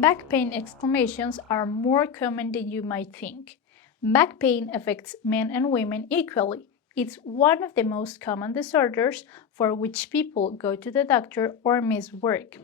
Back pain exclamations are more common than you might think. Back pain affects men and women equally. It's one of the most common disorders for which people go to the doctor or miss work.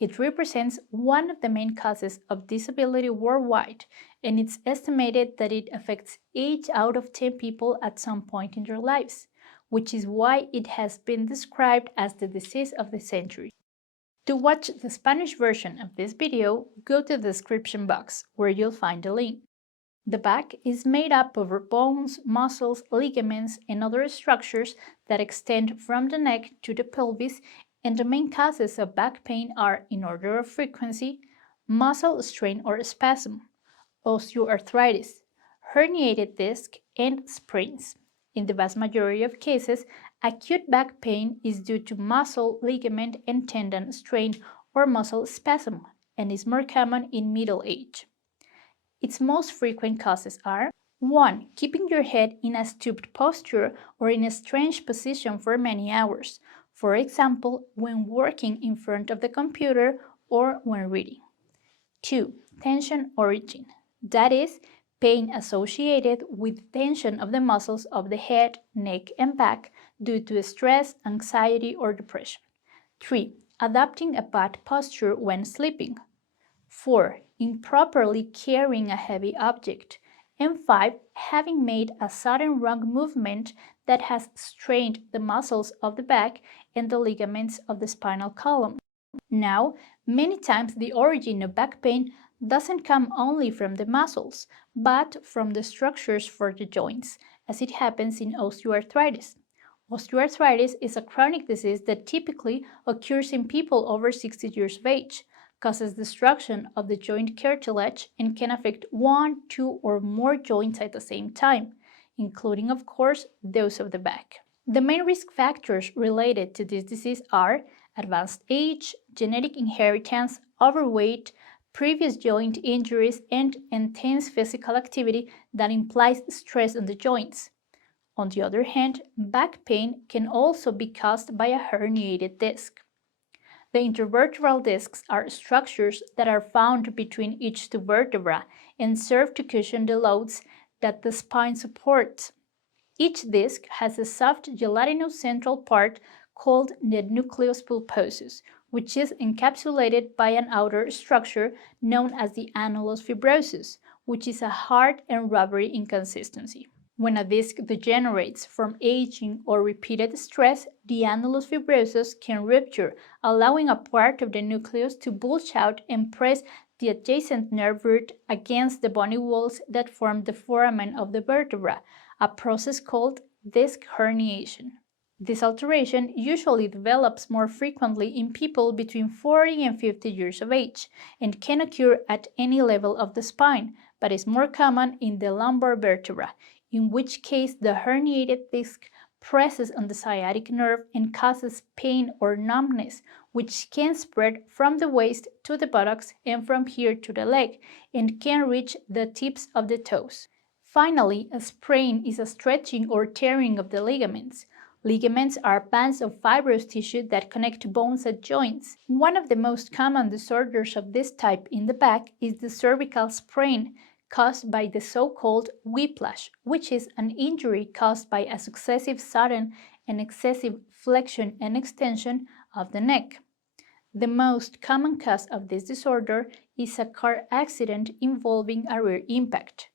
It represents one of the main causes of disability worldwide, and it's estimated that it affects 8 out of 10 people at some point in their lives, which is why it has been described as the disease of the century. To watch the Spanish version of this video, go to the description box, where you'll find a link. The back is made up of bones, muscles, ligaments, and other structures that extend from the neck to the pelvis, and the main causes of back pain are, in order of frequency, muscle strain or spasm, osteoarthritis, herniated disc, and sprains. In the vast majority of cases, acute back pain is due to muscle, ligament, and tendon strain or muscle spasm, and is more common in middle age. Its most frequent causes are 1. Keeping your head in a stooped posture or in a strange position for many hours, for example, when working in front of the computer or when reading. 2. Tension origin, that is, pain associated with tension of the muscles of the head, neck, and back due to stress, anxiety, or depression. 3. Adopting a bad posture when sleeping. 4. Improperly carrying a heavy object. And 5. Having made a sudden wrong movement that has strained the muscles of the back and the ligaments of the spinal column. Now, many times the origin of back pain doesn't come only from the muscles, but from the structures for the joints, as it happens in osteoarthritis. Osteoarthritis is a chronic disease that typically occurs in people over 60 years of age, causes destruction of the joint cartilage, and can affect 1, 2, or more joints at the same time, including, of course, those of the back. The main risk factors related to this disease are advanced age, genetic inheritance, overweight, previous joint injuries, and intense physical activity that implies stress on the joints. On the other hand, back pain can also be caused by a herniated disc. The intervertebral discs are structures that are found between each two vertebrae and serve to cushion the loads that the spine supports. Each disc has a soft gelatinous central part called the nucleus pulposus, which is encapsulated by an outer structure known as the annulus fibrosus, which is a hard and rubbery inconsistency. When a disc degenerates from aging or repeated stress, the annulus fibrosus can rupture, allowing a part of the nucleus to bulge out and press the adjacent nerve root against the bony walls that form the foramen of the vertebra, a process called disc herniation. This alteration usually develops more frequently in people between 40 and 50 years of age and can occur at any level of the spine, but is more common in the lumbar vertebra, in which case the herniated disc presses on the sciatic nerve and causes pain or numbness, which can spread from the waist to the buttocks and from here to the leg, and can reach the tips of the toes. Finally, a sprain is a stretching or tearing of the ligaments. Ligaments are bands of fibrous tissue that connect bones at joints. One of the most common disorders of this type in the back is the cervical sprain, caused by the so-called whiplash, which is an injury caused by a successive sudden and excessive flexion and extension of the neck. The most common cause of this disorder is a car accident involving a rear impact.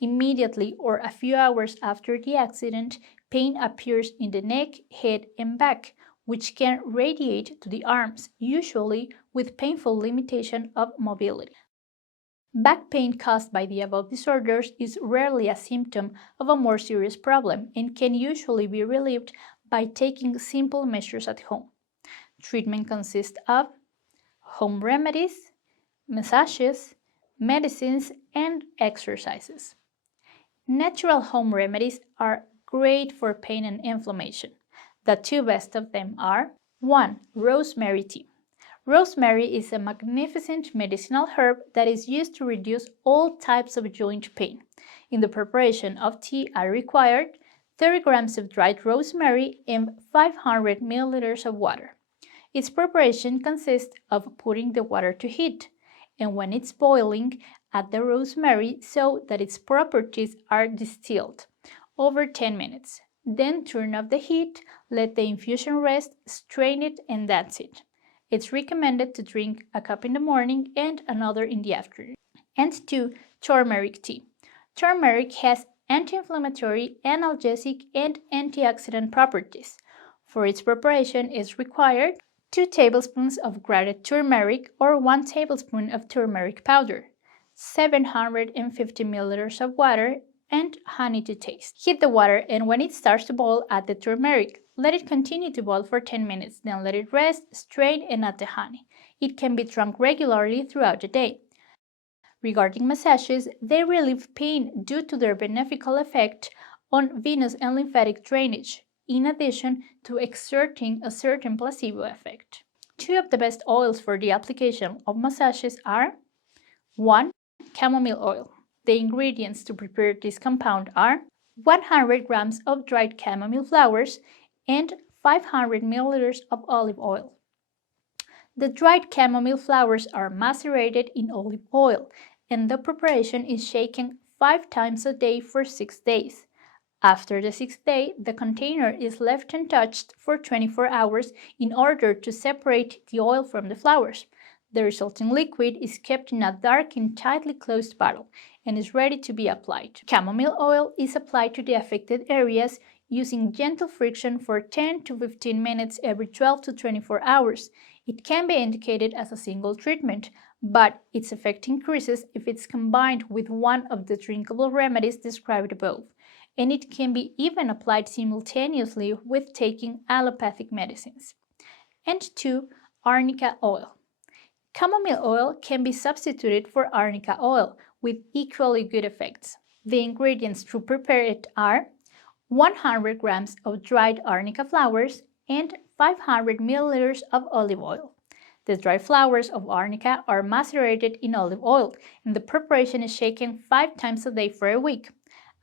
Immediately or a few hours after the accident, pain appears in the neck, head, and back, which can radiate to the arms, usually with painful limitation of mobility. Back pain caused by the above disorders is rarely a symptom of a more serious problem and can usually be relieved by taking simple measures at home. Treatment consists of home remedies, massages, medicines, and exercises. Natural home remedies are great for pain and inflammation. The two best of them are 1. Rosemary tea. Rosemary is a magnificent medicinal herb that is used to reduce all types of joint pain. In the preparation of tea are required 30 grams of dried rosemary and 500 milliliters of water. Its preparation consists of putting the water to heat, and when it's boiling, add the rosemary so that its properties are distilled over 10 minutes. Then turn off the heat, let the infusion rest, strain it, and that's it. It's recommended to drink a cup in the morning and another in the afternoon. And 2. Turmeric tea. Turmeric has anti-inflammatory, analgesic, and antioxidant properties. For its preparation is required 2 tablespoons of grated turmeric or 1 tablespoon of turmeric powder, 750 milliliters of water, and honey to taste. Heat the water, and when it starts to boil, add the turmeric. Let it continue to boil for 10 minutes, then let it rest, strain, and add the honey. It can be drunk regularly throughout the day. Regarding massages, they relieve pain due to their beneficial effect on venous and lymphatic drainage, in addition to exerting a certain placebo effect. 2 of the best oils for the application of massages are 1. Chamomile oil. The ingredients to prepare this compound are 100 grams of dried chamomile flowers and 500 milliliters of olive oil. The dried chamomile flowers are macerated in olive oil, and the preparation is shaken 5 times a day for 6 days. After the 6th day, the container is left untouched for 24 hours in order to separate the oil from the flowers. The resulting liquid is kept in a dark and tightly closed bottle and is ready to be applied. Chamomile oil is applied to the affected areas using gentle friction for 10 to 15 minutes every 12 to 24 hours. It can be indicated as a single treatment, but its effect increases if it's combined with one of the drinkable remedies described above, and it can be even applied simultaneously with taking allopathic medicines. And 2. Arnica oil. Chamomile oil can be substituted for arnica oil with equally good effects. The ingredients to prepare it are 100 grams of dried arnica flowers and 500 milliliters of olive oil. The dried flowers of arnica are macerated in olive oil, and the preparation is shaken 5 times a day for a week.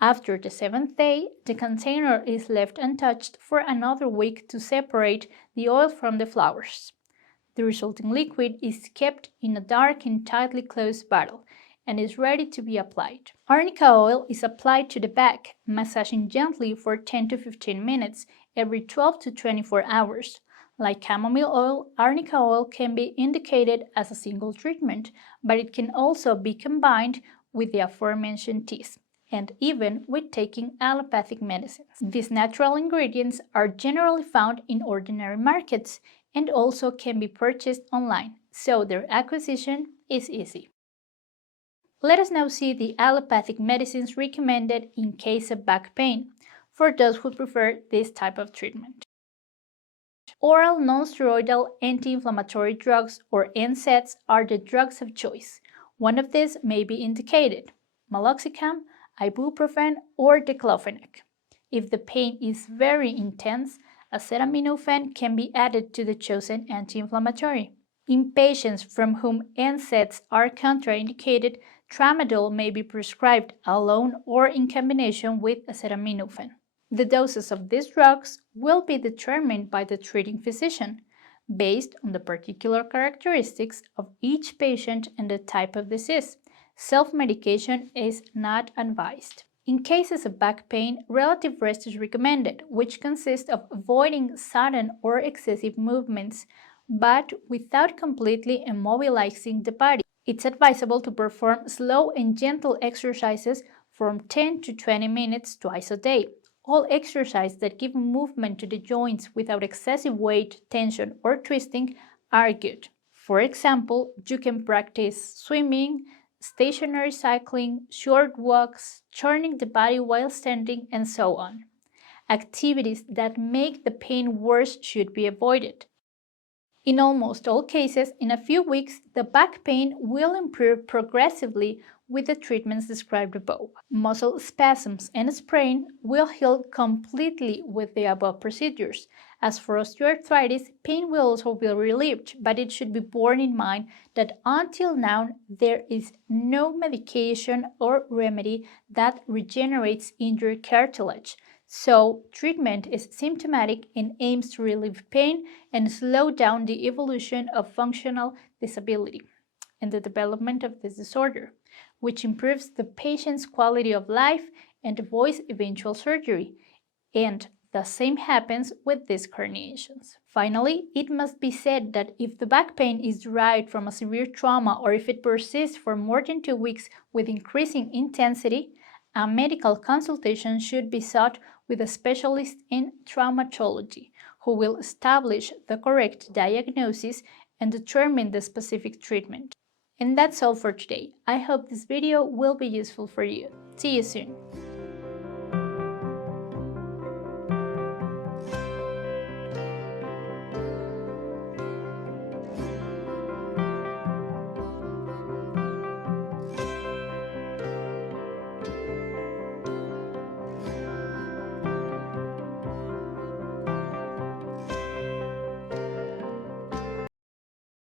After the 7th day, the container is left untouched for another week to separate the oil from the flowers. The resulting liquid is kept in a dark and tightly closed bottle and is ready to be applied. Arnica oil is applied to the back, massaging gently for 10 to 15 minutes every 12 to 24 hours. Like chamomile oil, arnica oil can be indicated as a single treatment, but it can also be combined with the aforementioned teas, and even with taking allopathic medicines. These natural ingredients are generally found in ordinary markets and also can be purchased online, so their acquisition is easy. Let us now see the allopathic medicines recommended in case of back pain, for those who prefer this type of treatment. Oral non-steroidal anti-inflammatory drugs, or NSAIDs, are the drugs of choice. One of these may be indicated: meloxicam, ibuprofen, or diclofenac. If the pain is very intense, acetaminophen can be added to the chosen anti-inflammatory. In patients from whom NSAIDs are contraindicated, tramadol may be prescribed alone or in combination with acetaminophen. The doses of these drugs will be determined by the treating physician, based on the particular characteristics of each patient and the type of disease. Self-medication is not advised. In cases of back pain, relative rest is recommended, which consists of avoiding sudden or excessive movements, but without completely immobilizing the body. It's advisable to perform slow and gentle exercises from 10 to 20 minutes twice a day. All exercises that give movement to the joints without excessive weight, tension, or twisting are good. For example, you can practice swimming, stationary cycling, short walks, turning the body while standing, and so on. Activities that make the pain worse should be avoided. In almost all cases, in a few weeks, the back pain will improve progressively with the treatments described above. Muscle spasms and sprain will heal completely with the above procedures. As for osteoarthritis, pain will also be relieved, but it should be borne in mind that until now there is no medication or remedy that regenerates injured cartilage. So, treatment is symptomatic and aims to relieve pain and slow down the evolution of functional disability. and the development of this disorder, which improves the patient's quality of life and avoids eventual surgery. And the same happens with these herniations. Finally, it must be said that if the back pain is derived from a severe trauma or if it persists for more than 2 weeks with increasing intensity, a medical consultation should be sought with a specialist in traumatology who will establish the correct diagnosis and determine the specific treatment. And that's all for today. I hope this video will be useful for you. See you soon!